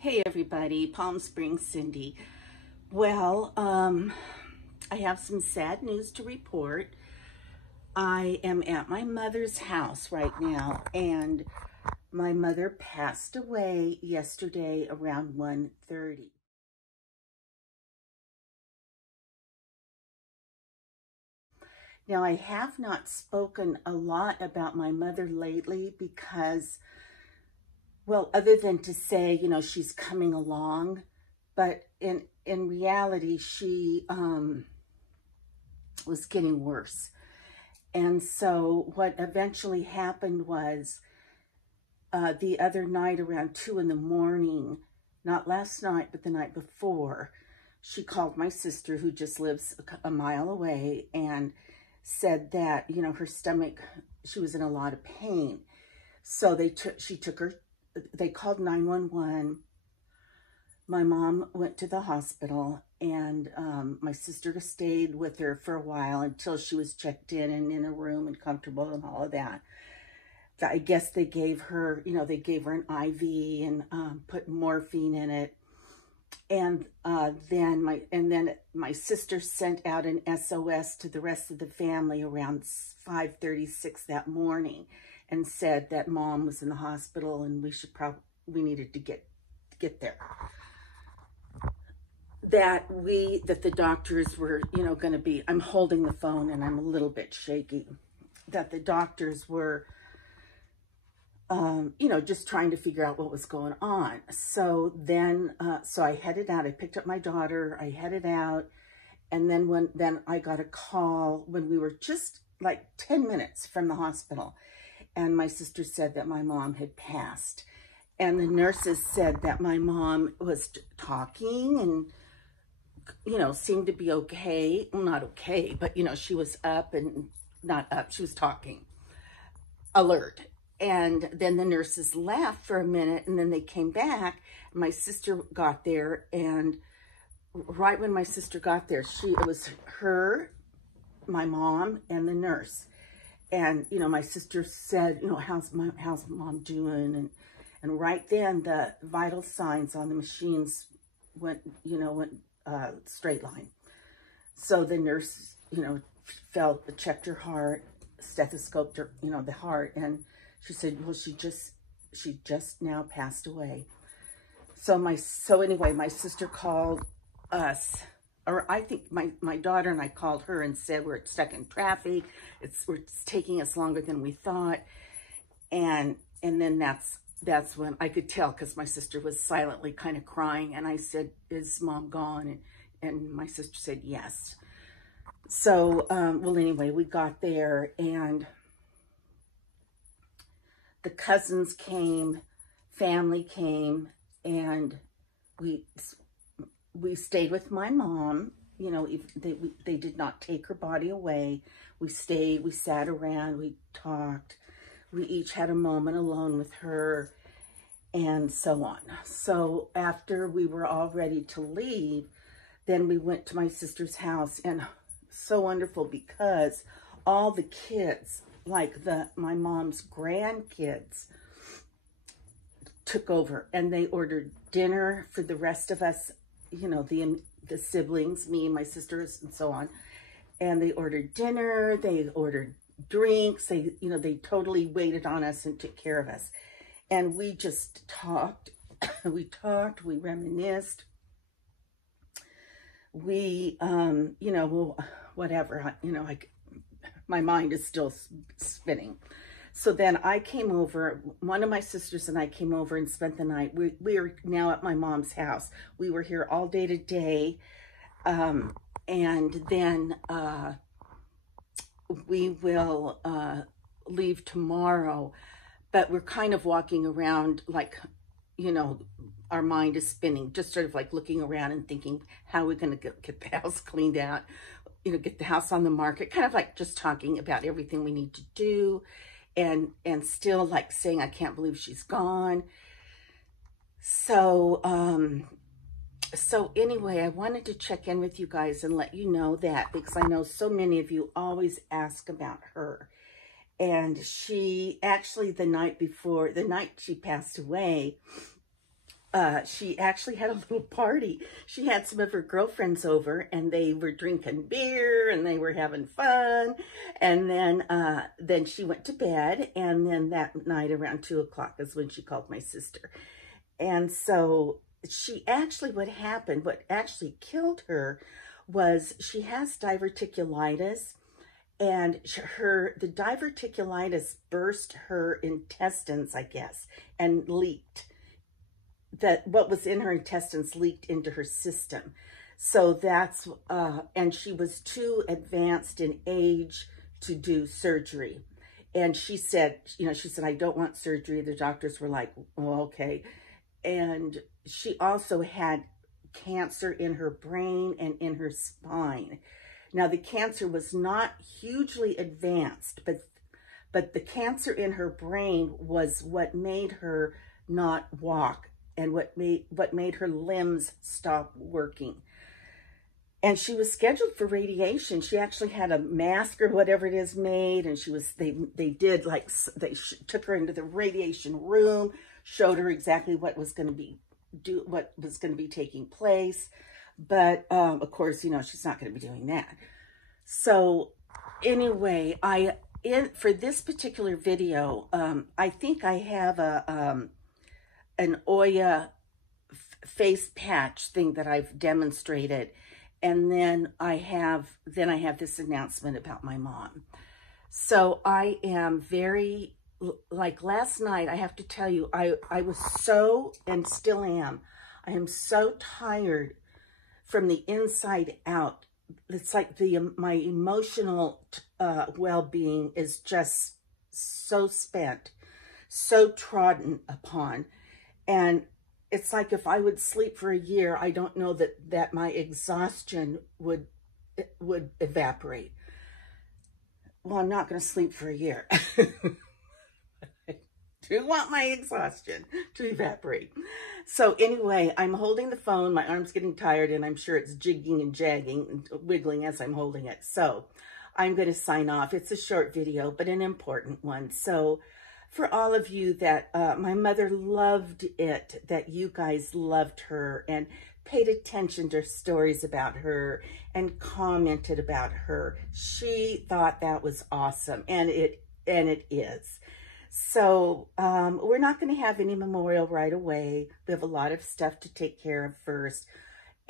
Hey everybody, Palm Springs Cindy. Well, I have some sad news to report. I am at my mother's house right now, and my mother passed away yesterday around 1:30. Now, I have not spoken a lot about my mother lately because, well, other than to say, she's coming along, but in reality, she was getting worse. And so what eventually happened was the other night around 2 in the morning, not last night, but the night before, she called my sister, who just lives a mile away, and said that, her stomach, she was in a lot of pain. So they called 911. My mom went to the hospital, and my sister stayed with her for a while until she was checked in and in a room and comfortable and all of that. I guess they gave her, they gave her an IV and put morphine in it. And then my sister sent out an SOS to the rest of the family around 5:36 that morning and said that mom was in the hospital and we needed to get there. That the doctors were, going to be, I'm holding the phone and I'm a little bit shaky, that the doctors were, just trying to figure out what was going on. So then, so I headed out, I picked up my daughter, I headed out. And then I got a call when we were just like 10 minutes from the hospital. And my sister said that my mom had passed. And the nurses said that my mom was talking and, seemed to be okay. Well, not okay, but, she was up and not up. She was talking, alert. And then the nurses left for a minute, and then they came back. My sister got there, and right when my sister got there, it was her, my mom, and the nurse. And, my sister said, how's mom doing? And right then the vital signs on the machines went straight line. So the nurse, checked her heart, stethoscoped her, the heart, and she said, well, she just now passed away. So anyway, my sister called us, or I think my daughter and I called her and said, we're stuck in traffic. It's taking us longer than we thought. And then that's when I could tell, because my sister was silently kind of crying. And I said, is mom gone? And my sister said, yes. So, well, anyway, we got there, and the cousins came, family came, and we stayed with my mom. They did not take her body away. We stayed, we sat around, we talked. We each had a moment alone with her, and so on. So after we were all ready to leave, then we went to my sister's house, and so wonderful because all the kids, like my mom's grandkids, took over, and they ordered dinner for the rest of us, the siblings, me and my sisters and so on. And they ordered dinner, they ordered drinks, they totally waited on us and took care of us. And we just talked, we reminisced. We, whatever, my mind is still spinning. So then I came over, one of my sisters and I came over and spent the night. We are now at my mom's house. We were here all day today. And then we will leave tomorrow, but we're kind of walking around like, our mind is spinning, just sort of like looking around and thinking, how are we going to get the house cleaned out, get the house on the market, kind of like just talking about everything we need to do, and still like saying, I can't believe she's gone. So, so anyway, I wanted to check in with you guys and let you know that, because I know so many of you always ask about her. And she actually, the night she passed away, she actually had a little party. She had some of her girlfriends over, and they were drinking beer and they were having fun. And then she went to bed. And then that night around 2 o'clock is when she called my sister. And so she actually, what happened, what actually killed her was she has diverticulitis, and the diverticulitis burst her intestines, I guess, and leaked. That what was in her intestines leaked into her system. So that's, and she was too advanced in age to do surgery. And she said, I don't want surgery. The doctors were like, well, okay. And she also had cancer in her brain and in her spine. Now, the cancer was not hugely advanced, but the cancer in her brain was what made her not walk, and what made her limbs stop working. And she was scheduled for radiation. She actually had a mask or whatever it is made, and they took her into the radiation room, showed her exactly what was going to be taking place. But of course, she's not going to be doing that. So anyway, for this particular video, I think I have an Oya face patch thing that I've demonstrated. And then I have this announcement about my mom. So I am very, like last night, I have to tell you, I was so, and still am, I am so tired from the inside out. It's like my emotional well-being is just so spent, so trodden upon. And it's like if I would sleep for a year, I don't know that my exhaustion would evaporate. Well, I'm not going to sleep for a year. I do want my exhaustion to evaporate. So anyway, I'm holding the phone. My arm's getting tired, and I'm sure it's jigging and jagging and wiggling as I'm holding it. So I'm going to sign off. It's a short video, but an important one. So for all of you that my mother loved it, that you guys loved her and paid attention to stories about her and commented about her, she thought that was awesome, and it is. So we're not going to have any memorial right away. We have a lot of stuff to take care of first,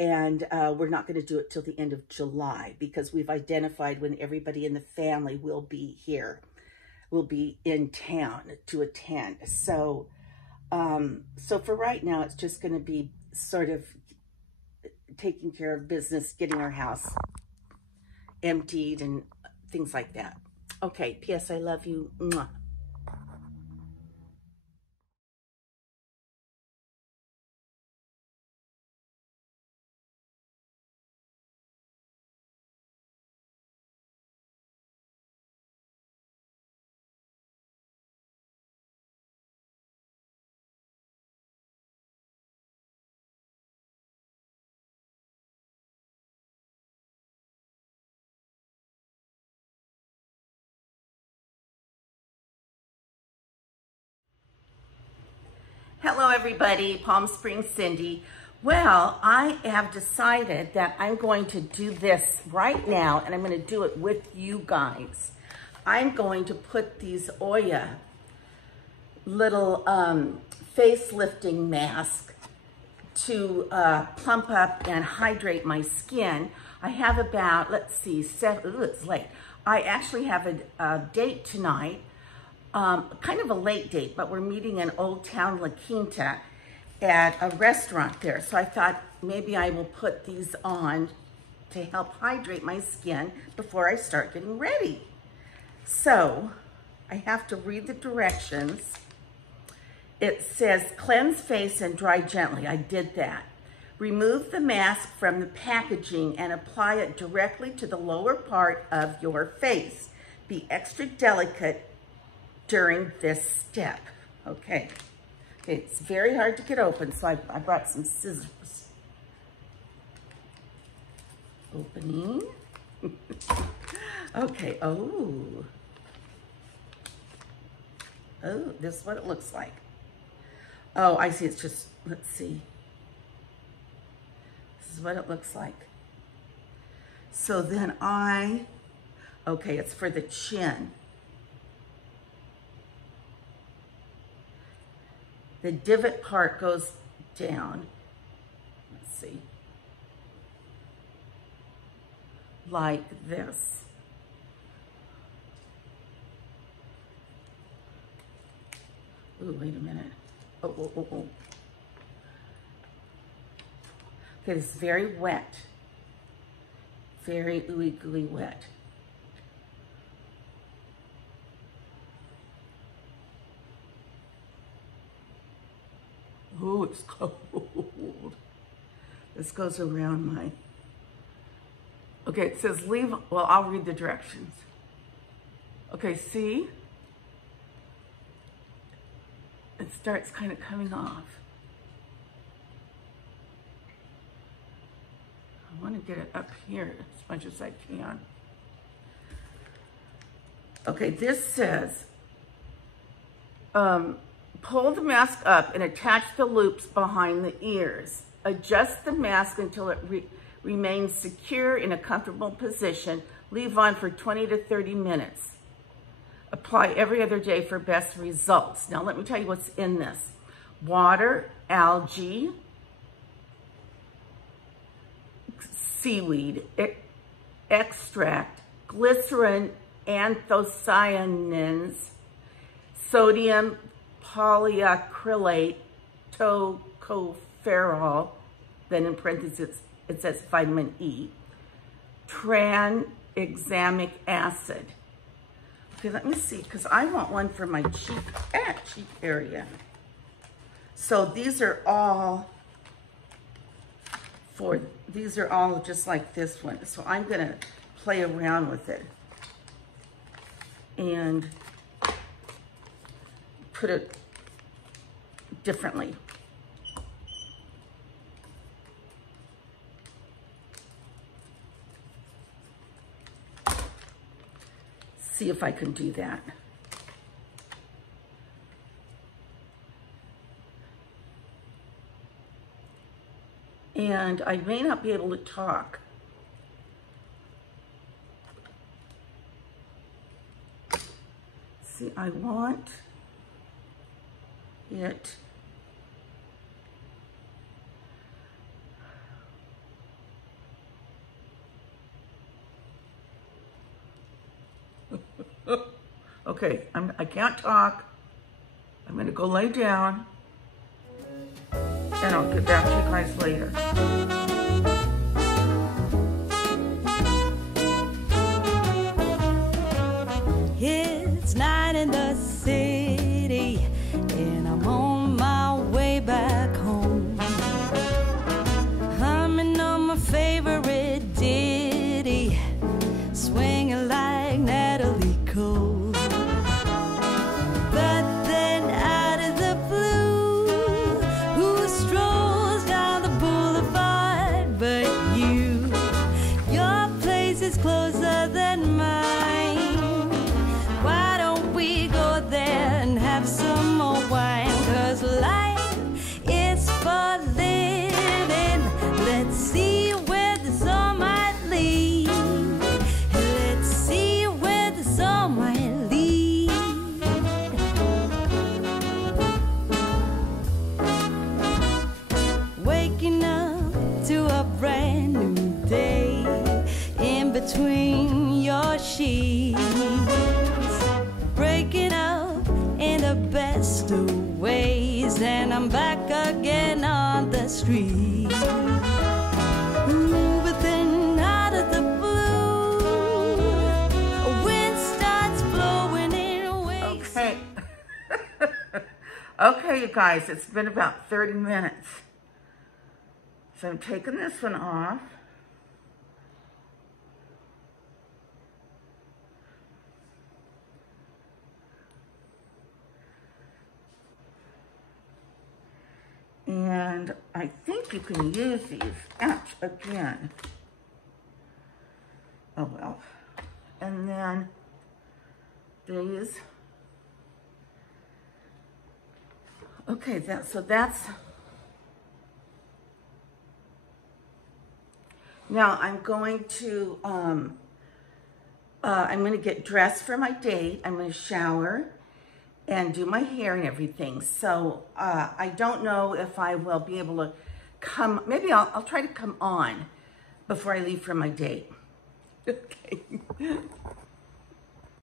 and we're not going to do it till the end of July because we've identified when everybody in the family will be here. Will be in town to attend. So, so for right now, it's just going to be sort of taking care of business, getting our house emptied and things like that. Okay, P.S. I love you. Mwah. Hello everybody, Palm Springs Cindy. Well, I have decided that I'm going to do this right now, and I'm going to do it with you guys. I'm going to put these Oya little face lifting masks to plump up and hydrate my skin. I have about, let's see, it's late. I actually have a date tonight. Kind of a late date, but we're meeting in Old Town La Quinta at a restaurant there. So I thought maybe I will put these on to help hydrate my skin before I start getting ready. So I have to read the directions. It says cleanse face and dry gently. I did that. Remove the mask from the packaging and apply it directly to the lower part of your face. Be extra delicate during this step. Okay, it's very hard to get open, so I brought some scissors. Opening. Okay, oh, this is what it looks like. Oh, I see. It's just, let's see. This is what it looks like. So then okay, it's for the chin. The divot part goes down. Let's see. Like this. Ooh, wait a minute. Oh. Okay, this is very wet. Very ooey gooey wet. Oh, it's cold. This goes around my... Okay, it says leave... Well, I'll read the directions. Okay, see? It starts kind of coming off. I want to get it up here as much as I can. Okay, this says, pull the mask up and attach the loops behind the ears. Adjust the mask until it remains secure in a comfortable position. Leave on for 20 to 30 minutes. Apply every other day for best results. Now let me tell you what's in this. Water, algae, seaweed, extract, glycerin, anthocyanins, sodium polyacrylate, tocopherol, then in parentheses it says vitamin E, tranexamic acid. Okay, let me see, because I want one for my cheek area. So these are all just like this one. So I'm gonna play around with it and put it differently. See if I can do that. And I may not be able to talk. See, I want it okay, I can't talk. I'm gonna go lay down and I'll get back to you guys later. It's night in the city and I'm on my way back home. Humming on my favorite ditty, swinging like Natalie Cole. But then out of the blue, who strolls down the boulevard but you? Your place is closer than mine. Why don't we go there and have some more wine? 'Cause life is for living. Let's see where this all might lead. Let's see where this all might lead. Waking up to a brand new day in between your sheets. Breaking up in the best of ways, and I'm back again on the street. Ooh, but then out of the blue, a wind starts blowing in waves. Okay. Okay, you guys, it's been about 30 minutes. So I'm taking this one off. And I think you can use these. Ouch, again. Oh well. And then these. Okay, so that's, now I'm going to get dressed for my date. I'm going to shower and do my hair and everything. So I don't know if I will be able to come, maybe I'll try to come on before I leave for my date. Okay.